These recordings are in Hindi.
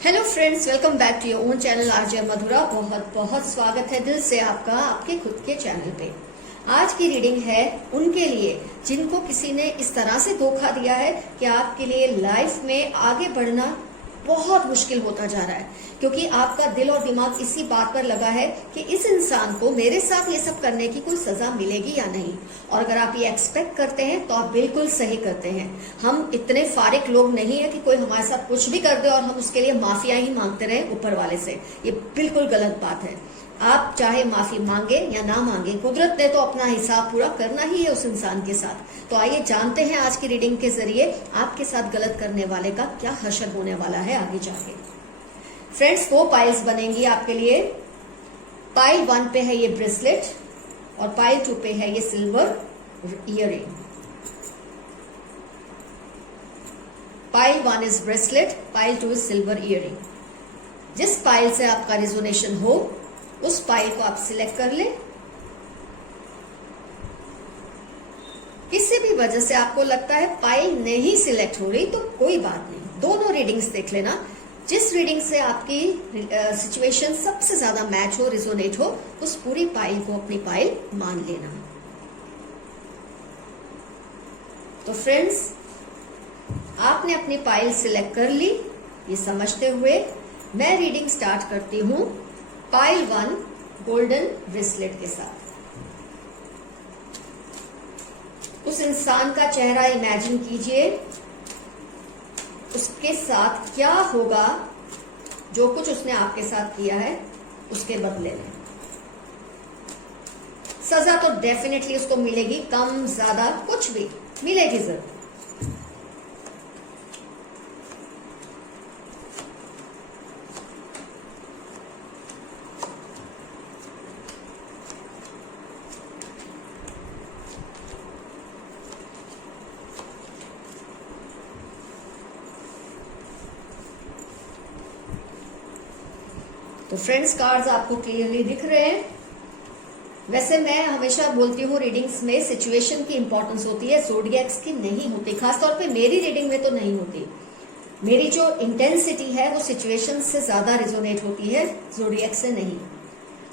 Hello friends, welcome back to your own channel RJ Madhura. बहुत बहुत स्वागत है दिल से आपका आपके खुद के चैनल पे। आज की रीडिंग है उनके लिए जिनको किसी ने इस तरह से धोखा दिया है कि आपके लिए लाइफ में आगे बढ़ना बहुत मुश्किल होता जा रहा है, क्योंकि आपका दिल और दिमाग इसी बात पर लगा है कि इस इंसान को मेरे साथ ये सब करने की कोई सजा मिलेगी या नहीं। और अगर आप ये एक्सपेक्ट करते हैं तो आप बिल्कुल सही करते हैं। हम इतने फारिक लोग नहीं है कि कोई हमारे साथ कुछ भी कर दे और हम उसके लिए माफिया ही मांगते रहे ऊपर वाले से। ये बिल्कुल गलत बात है। आप चाहे माफी मांगे या ना मांगे, कुदरत ने तो अपना हिसाब पूरा करना ही है उस इंसान के साथ। तो आइए जानते हैं आज की रीडिंग के जरिए आपके साथ गलत करने वाले का क्या हशर होने वाला है आगे जाके। फ्रेंड्स, 2 पाइल्स बनेंगी आपके लिए। पाइल 1 पे है ये ब्रेसलेट और पाइल 2 पे है ये silver earring. Pile 1 is bracelet, pile 2 is silver earring. जिस पाइल से आपका रिजोनेशन हो उस पाइल को आप सिलेक्ट कर ले। किसी भी वजह से आपको लगता है पाइल नहीं सिलेक्ट हो रही तो कोई बात नहीं, दोनों रीडिंग्स देख लेना। जिस रीडिंग से आपकी सिचुएशन सबसे ज्यादा मैच हो, रिजोनेट हो, उस पूरी पाइल को अपनी पाइल मान लेना। तो फ्रेंड्स, आपने अपनी पाइल सिलेक्ट कर ली। ये समझते हुए मैं रीडिंग स्टार्ट करती हूं पाइल 1 गोल्डन ब्रेसलेट के साथ। उस इंसान का चेहरा इमेजिन कीजिए, उसके साथ क्या होगा जो कुछ उसने आपके साथ किया है उसके बदले में। सजा तो डेफिनेटली उसको मिलेगी, कम ज्यादा कुछ भी मिलेगी जरूर। तो फ्रेंड्स, कार्ड्स आपको क्लियरली दिख रहे हैं। वैसे मैं हमेशा बोलती हूँ रीडिंग्स में सिचुएशन की इंपॉर्टेंस होती है, ज़ोडिएक्स की नहीं होती। खासतौर पे मेरी रीडिंग में तो नहीं होती। मेरी जो इंटेंसिटी है वो सिचुएशन से ज्यादा रिजोनेट होती है, ज़ोडिएक्स से नहीं।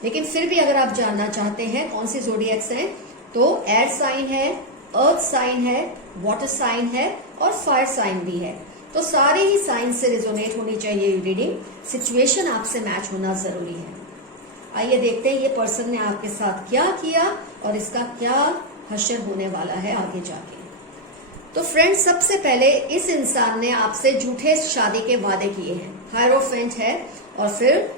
लेकिन फिर भी अगर आप जानना चाहते हैं कौन सी ज़ोडिएक्स है, तो एयर साइन है, अर्थ साइन है, वाटर साइन है और फायर साइन भी है। तो सारे ही साइन से रिजोनेट होनी चाहिए रीडिंग। सिचुएशन आपसे मैच होना जरूरी है। आइए देखते हैं ये पर्सन ने आपके साथ क्या किया और इसका क्या हशर होने वाला है आगे जाके। तो फ्रेंड्स, सबसे पहले इस इंसान ने आपसे झूठे शादी के वादे किए हैं। हायरोफेंट है और फिर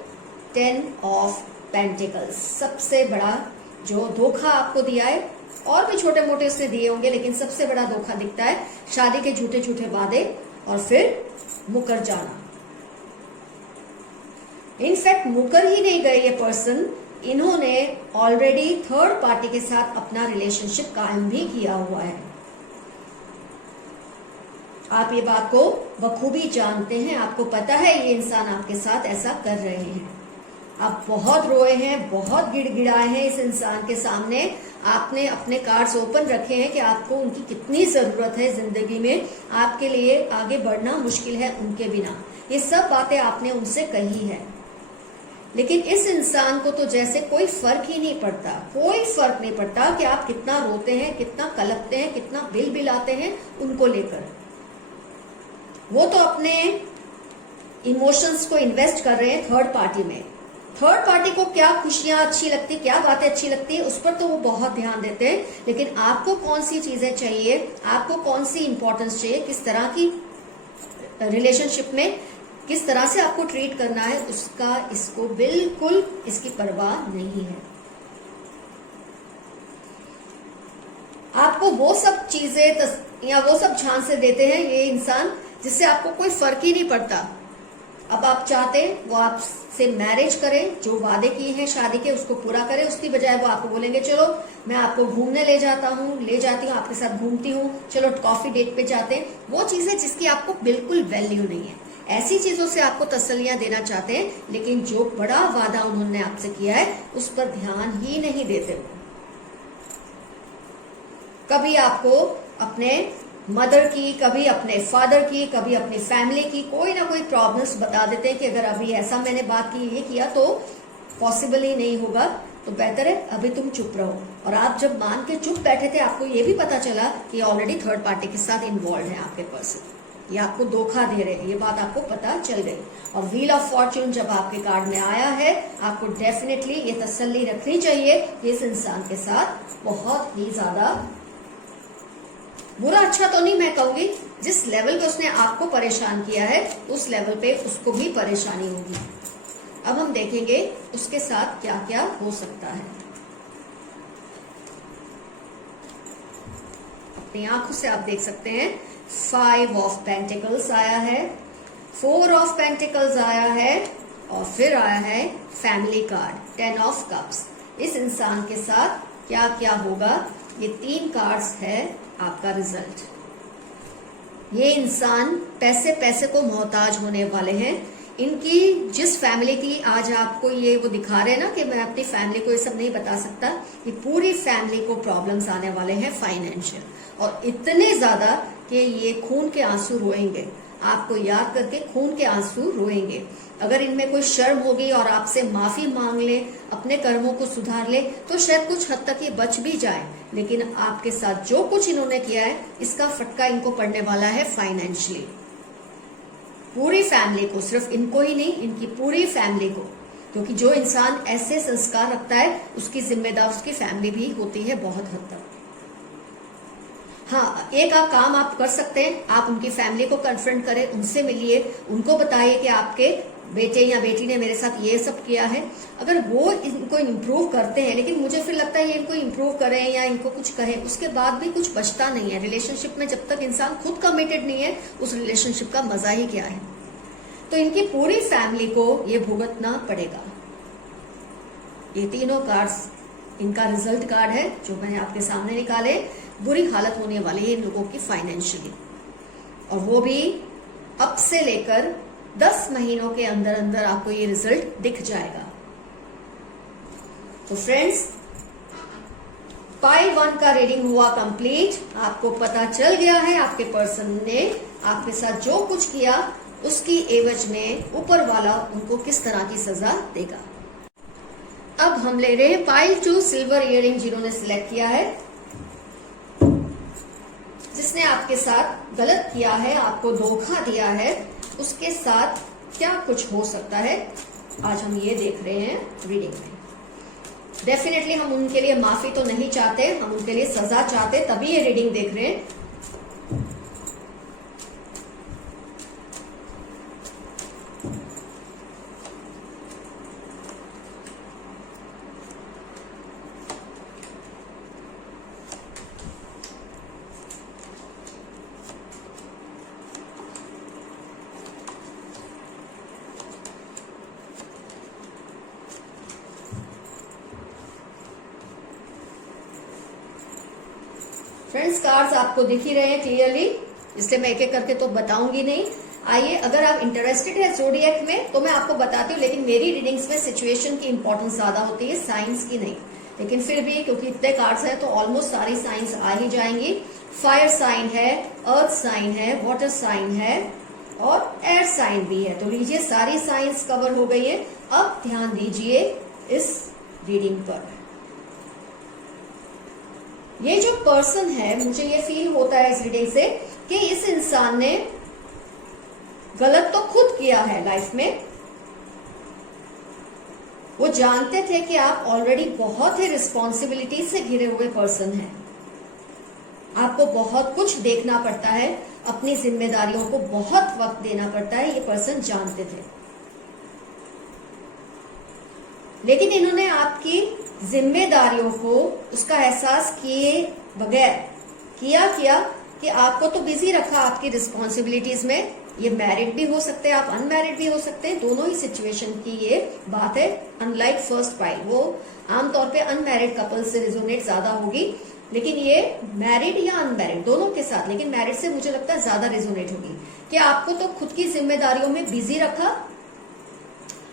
10 ऑफ पेंटिकल्स, सबसे बड़ा जो धोखा आपको दिया है। और भी छोटे मोटे उसने दिए होंगे, लेकिन सबसे बड़ा धोखा दिखता है शादी के झूठे झूठे वादे और फिर मुकर जाना। इनफैक्ट मुकर ही नहीं गए ये पर्सन, इन्होंने ऑलरेडी थर्ड पार्टी के साथ अपना रिलेशनशिप कायम भी किया हुआ है। आप ये बात को बखूबी जानते हैं, आपको पता है ये इंसान आपके साथ ऐसा कर रहे हैं। आप बहुत रोए हैं, बहुत गिड़गिड़ाए हैं इस इंसान के सामने। आपने अपने कार्ड्स ओपन रखे हैं कि आपको उनकी कितनी जरूरत है जिंदगी में, आपके लिए आगे बढ़ना मुश्किल है उनके बिना। ये सब बातें आपने उनसे कही है, लेकिन इस इंसान को तो जैसे कोई फर्क ही नहीं पड़ता। कोई फर्क नहीं पड़ता कि आप कितना रोते हैं, कितना कलपते हैं, कितना बिल बिलाते हैं उनको लेकर। वो तो अपने इमोशंस को इन्वेस्ट कर रहे हैं थर्ड पार्टी में। थर्ड पार्टी को क्या खुशियां अच्छी लगती, क्या बातें अच्छी लगती है, उस पर तो वो बहुत ध्यान देते हैं। लेकिन आपको कौन सी चीजें चाहिए, आपको कौन सी इंपॉर्टेंस चाहिए, किस तरह की रिलेशनशिप में किस तरह से आपको ट्रीट करना है, उसका इसको बिल्कुल इसकी परवाह नहीं है। आपको वो सब चीजें या वो सब झांसे देते हैं ये इंसान जिससे आपको कोई फर्क ही नहीं पड़ता। अब आप चाहते हैं वो आपसे मैरिज करें, जो वादे किए हैं शादी के उसको पूरा करें, उसकी बजाय वो आपको बोलेंगे चलो मैं आपको घूमने ले जाती हूँ, आपके साथ घूमती हूँ, चलो कॉफी डेट पे जाते हैं। वो चीजें जिसकी आपको बिल्कुल वैल्यू नहीं है, ऐसी चीजों से आपको तसल्लियां देना चाहते हैं, लेकिन जो बड़ा वादा उन्होंने आपसे किया है उस पर ध्यान ही नहीं देते। कभी आपको अपने मदर की, कभी अपने फादर की, कभी अपनी फैमिली की, कोई ना कोई प्रॉब्लम्स बता देते हैं कि अगर अभी ऐसा मैंने बात की, ये किया तो पॉसिबल ही नहीं होगा, तो बेहतर है अभी तुम चुप रहो। और आप जब मान के चुप बैठे थे, आपको ये भी पता चला कि ऑलरेडी थर्ड पार्टी के साथ इन्वॉल्व है आपके पर्सन, ये आपको धोखा दे रहे हैं, ये बात आपको पता चल गई। और व्हील ऑफ फॉर्च्यून जब आपके कार्ड में आया है, आपको डेफिनेटली ये तसल्ली रखनी चाहिए कि इस इंसान के साथ बहुत ही ज्यादा बुरा अच्छा तो नहीं मैं कहूंगी, जिस लेवल पे उसने आपको परेशान किया है उस लेवल पे उसको भी परेशानी होगी। अब हम देखेंगे उसके साथ क्या क्या हो सकता है। अपनी आंखों से आप देख सकते हैं 5 ऑफ पेंटिकल्स आया है, 4 ऑफ पेंटिकल्स आया है, और फिर आया है फैमिली कार्ड 10 ऑफ कप्स। इस इंसान के साथ क्या क्या होगा, ये 3 कार्ड्स है आपका रिजल्ट। ये इंसान पैसे पैसे को मोहताज होने वाले हैं। इनकी जिस फैमिली की आज आपको ये वो दिखा रहे हैं ना कि मैं अपनी फैमिली को ये सब नहीं बता सकता, ये पूरी फैमिली को प्रॉब्लम्स आने वाले हैं फाइनेंशियल, और इतने ज्यादा कि ये खून के आंसू रोएंगे, आपको याद करके खून के आंसू रोएंगे। अगर इनमें कोई शर्म होगी और आपसे माफी मांग ले, अपने कर्मों को सुधार ले, तो शायद कुछ हद तक ये बच भी जाए। लेकिन आपके साथ जो कुछ इन्होंने किया है, इसका फटका इनको पड़ने वाला है फाइनेंशियली, पूरी फैमिली को, सिर्फ इनको ही नहीं, इनकी पूरी फैमिली को। क्योंकि जो इंसान ऐसे संस्कार रखता है, उसकी जिम्मेदार उसकी फैमिली भी होती है बहुत हद तक। हाँ, एक काम आप कर सकते हैं, आप उनकी फैमिली को कन्फ्रंट करें, उनसे मिलिए, उनको बताइए कि आपके बेटे या बेटी ने मेरे साथ ये सब किया है। अगर वो इनको इम्प्रूव करते हैं, लेकिन मुझे फिर लगता है ये इनको इम्प्रूव करें या इनको कुछ कहें, उसके बाद भी कुछ बचता नहीं है रिलेशनशिप में। जब तक इंसान खुद कमिटेड नहीं है, उस रिलेशनशिप का मजा ही क्या है। तो इनकी पूरी फैमिली को ये भुगतना पड़ेगा। ये तीनों कार्ड्स इनका रिजल्ट कार्ड है जो मैंने आपके सामने निकाले। बुरी हालत होने वाली है इन लोगों की फाइनेंशियली, और वो भी अब से लेकर 10 महीनों के अंदर अंदर आपको ये रिजल्ट दिख जाएगा। तो फ्रेंड्स, पाइल 1 का रीडिंग हुआ कंप्लीट। आपको पता चल गया है आपके पर्सन ने आपके साथ जो कुछ किया, उसकी एवज में ऊपर वाला उनको किस तरह की सजा देगा। अब हम ले रहे हैं पाइल 2 सिल्वर इयररिंग, जिन्होंने सिलेक्ट किया है, जिसने आपके साथ गलत किया है, आपको धोखा दिया है, उसके साथ क्या कुछ हो सकता है, आज हम ये देख रहे हैं रीडिंग में। डेफिनेटली हम उनके लिए माफी तो नहीं चाहते, हम उनके लिए सजा चाहते, तभी ये रीडिंग देख रहे हैं। फ्रेंड्स, कार्ड्स आपको दिख ही रहे हैं क्लियरली, इसलिए मैं एक एक करके तो बताऊंगी नहीं। आइए, अगर आप इंटरेस्टेड है ज़ोडिएक में तो मैं आपको बताती हूँ, लेकिन मेरी रीडिंग्स में सिचुएशन की इंपॉर्टेंस ज्यादा होती है, साइंस की नहीं। लेकिन फिर भी क्योंकि इतने कार्ड्स हैं तो ऑलमोस्ट सारी साइंस आ ही जाएंगी। फायर साइन है, अर्थ साइन है, वाटर साइन है और एयर साइन भी है। तो लीजिए, सारी साइंस कवर हो गई है। अब ध्यान दीजिए इस रीडिंग पर। ये जो पर्सन है, मुझे ये फील होता है इस रीडिंग से कि इस इंसान ने गलत तो खुद किया है लाइफ में। वो जानते थे कि आप ऑलरेडी बहुत ही रिस्पॉन्सिबिलिटी से घिरे हुए पर्सन हैं, आपको बहुत कुछ देखना पड़ता है, अपनी जिम्मेदारियों को बहुत वक्त देना पड़ता है, ये पर्सन जानते थे। लेकिन इन्होंने आपकी जिम्मेदारियों को उसका एहसास किए बगैर किया कि आपको तो बिजी रखा आपकी रिस्पॉन्सिबिलिटीज में। ये मैरिड भी हो सकते हैं, आप अनमैरिड भी हो सकते हैं, दोनों ही सिचुएशन की ये बात है। अनलाइक फर्स्ट पाइल, वो आमतौर पे अनमैरिड कपल से रिजोनेट ज्यादा होगी, लेकिन ये मैरिड या अनमैरिड दोनों के साथ, लेकिन मैरिड से मुझे लगता है ज्यादा रिजोनेट होगी कि आपको तो खुद की जिम्मेदारियों में बिजी रखा,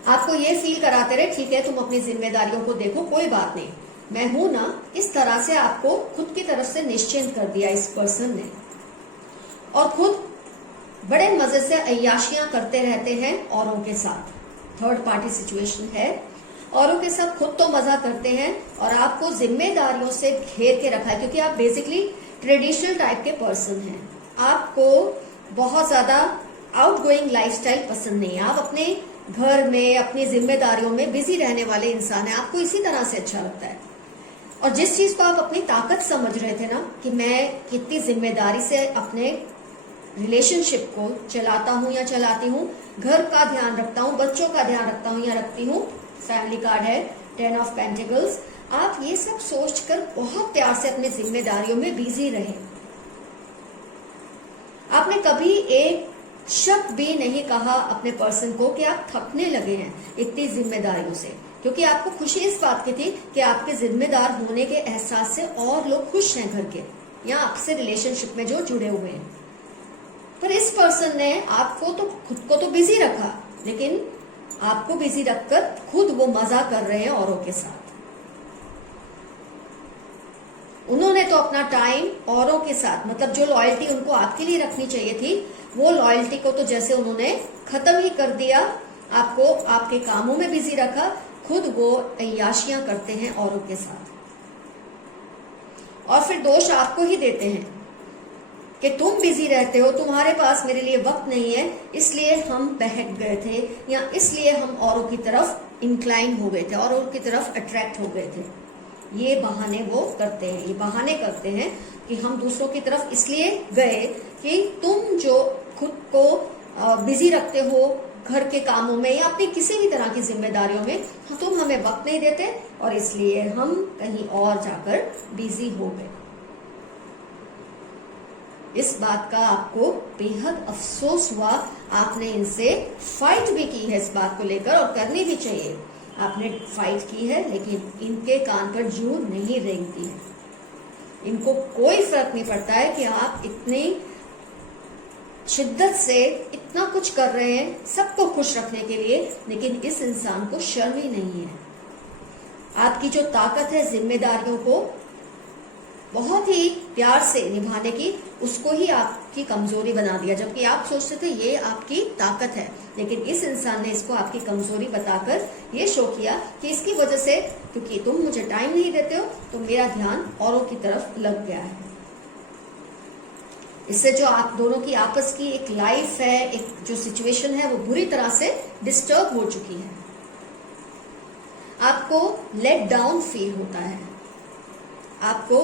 आपको ये फील कराते रहे ठीक है तुम अपनी जिम्मेदारियों को देखो, कोई बात नहीं, मैं हूं ना, इस तरह से आपको खुद की तरफ से निश्चिंत कर दिया इस पर्सन ने। और खुद बड़े मजे से अय्याशियां करते रहते हैं औरों के साथ। थर्ड पार्टी सिचुएशन है, औरों के साथ खुद तो मजा करते हैं और आपको जिम्मेदारियों से घेर के रखा है, क्योंकि आप बेसिकली ट्रेडिशनल टाइप के पर्सन हैं। आपको बहुत ज्यादा आउटगोइंग लाइफस्टाइल पसंद नहीं है। आप अपने घर में अपनी जिम्मेदारियों में बिजी रहने वाले इंसान हैं। आपको इसी तरह से अच्छा लगता है। और जिस चीज को आप अपनी ताकत समझ रहे थे ना, कि मैं कितनी जिम्मेदारी से अपने रिलेशनशिप को चलाता हूं या चलाती हूं, घर का ध्यान रखता हूं, बच्चों का ध्यान रखता हूं या रखती हूं, फैमिली कार्ड है 10 ऑफ पेंटिकल्स। आप ये सब सोचकर बहुत प्यार से अपनी जिम्मेदारियों में बिजी रहे। आपने कभी एक शब्द भी नहीं कहा अपने पर्सन को कि आप थकने लगे हैं इतनी जिम्मेदारियों से, क्योंकि आपको खुशी इस बात की थी कि आपके जिम्मेदार होने के एहसास से और लोग खुश हैं घर के या आपसे रिलेशनशिप में जो जुड़े हुए हैं। पर इस पर्सन ने आपको तो खुद को तो बिजी रखा, लेकिन आपको बिजी रखकर खुद वो मजा कर रहे हैं औरों के साथ। उन्होंने तो अपना टाइम औरों के साथ, मतलब जो लॉयल्टी उनको आपके लिए रखनी चाहिए थी, वो लॉयल्टी को तो जैसे उन्होंने खत्म ही कर दिया। आपको आपके कामों में बिजी रखा, खुद वो अय्याशियां करते हैं औरों के साथ। और फिर दोष आपको ही देते हैं कि तुम बिजी रहते हो, तुम्हारे पास मेरे लिए वक्त नहीं है, इसलिए हम बहक गए थे या इसलिए हम औरों की तरफ इंक्लाइन हो गए थे, औरों की तरफ अट्रैक्ट हो गए थे। ये बहाने वो करते हैं, ये बहाने करते हैं कि हम दूसरों की तरफ इसलिए गए कि तुम जो खुद को बिजी रखते हो घर के कामों में या अपनी किसी भी तरह की जिम्मेदारियों में, तुम हमें वक्त नहीं देते और इसलिए हम कहीं और जाकर बिजी हो गए। इस बात का आपको बेहद अफसोस हुआ। आपने इनसे फाइट भी की है इस बात को लेकर, और करनी भी चाहिए। आपने फाइट की है, लेकिन इनके कान पर जू नहीं रेंगती है। इनको कोई फर्क नहीं पड़ता है कि आप इतनी शिद्दत से इतना कुछ कर रहे हैं सबको खुश रखने के लिए, लेकिन इस इंसान को शर्म ही नहीं है। आपकी जो ताकत है जिम्मेदारियों को बहुत ही प्यार से निभाने की, उसको ही आपकी कमजोरी बना दिया, जबकि आप सोचते थे ये आपकी ताकत है। लेकिन इस इंसान ने इसको आपकी कमजोरी बताकर ये शो किया कि इसकी वजह से, क्योंकि तुम मुझे टाइम नहीं देते हो, तो मेरा ध्यान औरों की तरफ लग गया है। इससे जो आप दोनों की आपस की एक लाइफ है, एक जो सिचुएशन है, वो बुरी तरह से डिस्टर्ब हो चुकी है। आपको लेट डाउन फील होता है, आपको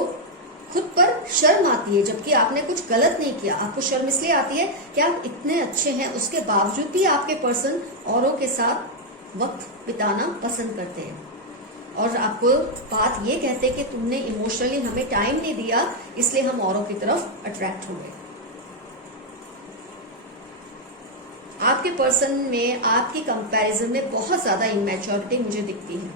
खुद पर शर्म आती है, जबकि आपने कुछ गलत नहीं किया। आपको शर्म इसलिए आती है कि आप इतने अच्छे हैं, उसके बावजूद भी आपके पर्सन औरों के साथ वक्त बिताना पसंद करते हैं और आपको बात ये कहते हैं कि तुमने इमोशनली हमें टाइम नहीं दिया, इसलिए हम औरों की तरफ अट्रैक्ट हो गए। आपके पर्सन में आपकी कंपैरिजन में बहुत ज्यादा इमैच्योरिटी मुझे दिखती है,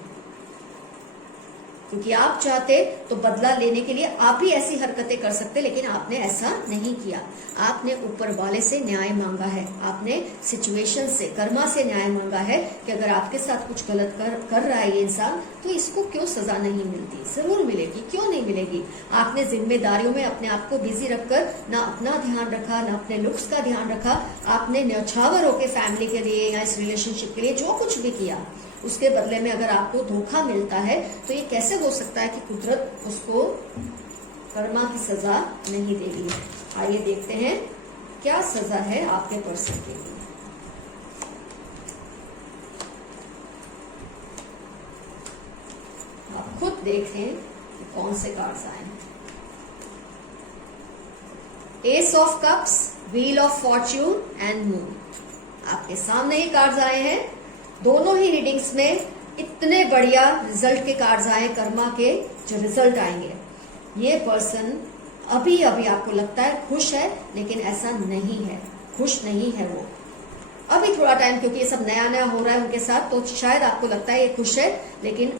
क्योंकि आप चाहते तो बदला लेने के लिए आप भी ऐसी हरकतें कर सकते, लेकिन आपने ऐसा नहीं किया। आपने ऊपर वाले से न्याय मांगा है, आपने सिचुएशन से, कर्मा से न्याय मांगा है कि अगर आपके साथ कुछ गलत कर रहा है ये इंसान, तो इसको क्यों सजा नहीं मिलती? जरूर मिलेगी, क्यों नहीं मिलेगी। आपने जिम्मेदारियों में अपने आप को बिजी रखकर ना अपना ध्यान रखा, ना अपने लुक्स का ध्यान रखा। आपने न्यौछावर होकर फैमिली के लिए या इस रिलेशनशिप के लिए जो कुछ भी किया, उसके बदले में अगर आपको धोखा मिलता है, तो ये कैसे हो सकता है कि कुदरत उसको कर्मा की सजा नहीं देगी? आइए देखते हैं क्या सजा है आपके पर्सन के लिए। आप खुद देखें कि कौन से कार्ड्स आए हैं। S of cups, wheel of Fortune and moon. आपके सामने ही कार्ड्स आए हैं। दोनों ही रीडिंग्स में इतने बढ़िया रिजल्ट के कार्ड्स आए, कर्मा के जो रिजल्ट आएंगे। ये पर्सन अभी अभी आपको लगता है खुश है, लेकिन ऐसा नहीं है, खुश नहीं है वो। अभी थोड़ा टाइम, क्योंकि ये सब नया नया हो रहा है उनके साथ, तो शायद आपको लगता है ये खुश है, लेकिन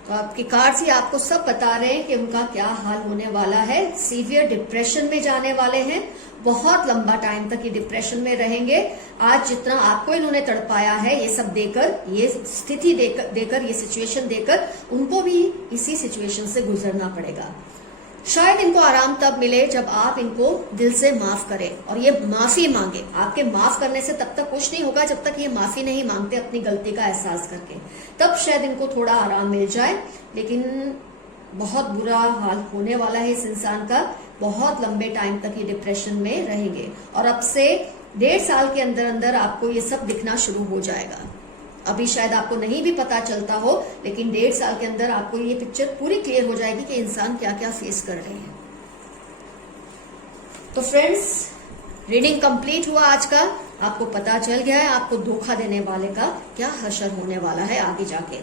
तो आपके कार्ड्स ही आपको सब बता रहे हैं कि उनका क्या हाल होने वाला है। सीवियर डिप्रेशन में जाने वाले हैं, बहुत लंबा टाइम तक ये डिप्रेशन में रहेंगे। आज जितना आपको इन्होंने तड़पाया है, ये सब देकर, ये स्थिति देकर, ये सिचुएशन देकर, उनको भी इसी सिचुएशन से गुजरना पड़ेगा। शायद इनको आराम तब मिले जब आप इनको दिल से माफ करें और ये माफी मांगे। आपके माफ करने से तब तक कुछ नहीं होगा जब तक ये माफी नहीं मांगते अपनी गलती का एहसास करके, तब शायद इनको थोड़ा आराम मिल जाए। लेकिन बहुत बुरा हाल होने वाला है इस इंसान का, बहुत लंबे टाइम तक ये डिप्रेशन में रहेंगे और अब से 1.5 साल के अंदर अंदर आपको ये सब दिखना शुरू हो जाएगा। अभी शायद आपको नहीं भी पता चलता हो, लेकिन 1.5 साल के अंदर आपको ये पिक्चर पूरी क्लियर हो जाएगी कि इंसान क्या क्या फेस कर रहे हैं। तो फ्रेंड्स, रीडिंग कंप्लीट हुआ आज का। आपको पता चल गया है आपको धोखा देने वाले का क्या हशर होने वाला है आगे जाके।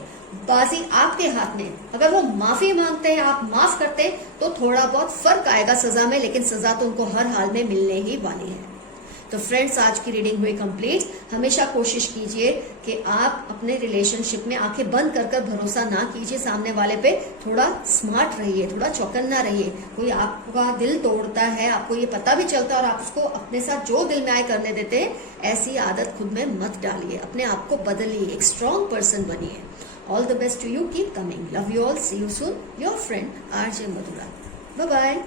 बाजी आपके हाथ में। अगर वो माफी मांगते हैं, आप माफ करते हैं, तो थोड़ा बहुत फर्क आएगा सजा में, लेकिन सजा तो उनको हर हाल में मिलने ही वाली है। तो फ्रेंड्स, आज की रीडिंग हुई कंप्लीट। हमेशा कोशिश कीजिए कि आप अपने रिलेशनशिप में आंखें बंद कर कर भरोसा ना कीजिए सामने वाले पे। थोड़ा स्मार्ट रहिए, थोड़ा चौकन्ना रहिए। कोई आपका दिल तोड़ता है, आपको ये पता भी चलता है और आप उसको अपने साथ जो दिल में आए करने देते हैं, ऐसी आदत खुद में मत डालिए। अपने आप को बदलिए, एक स्ट्रॉन्ग पर्सन बनिए। All the best to you, keep coming, love you all, see you soon, your friend RJ Madhura. Bye bye.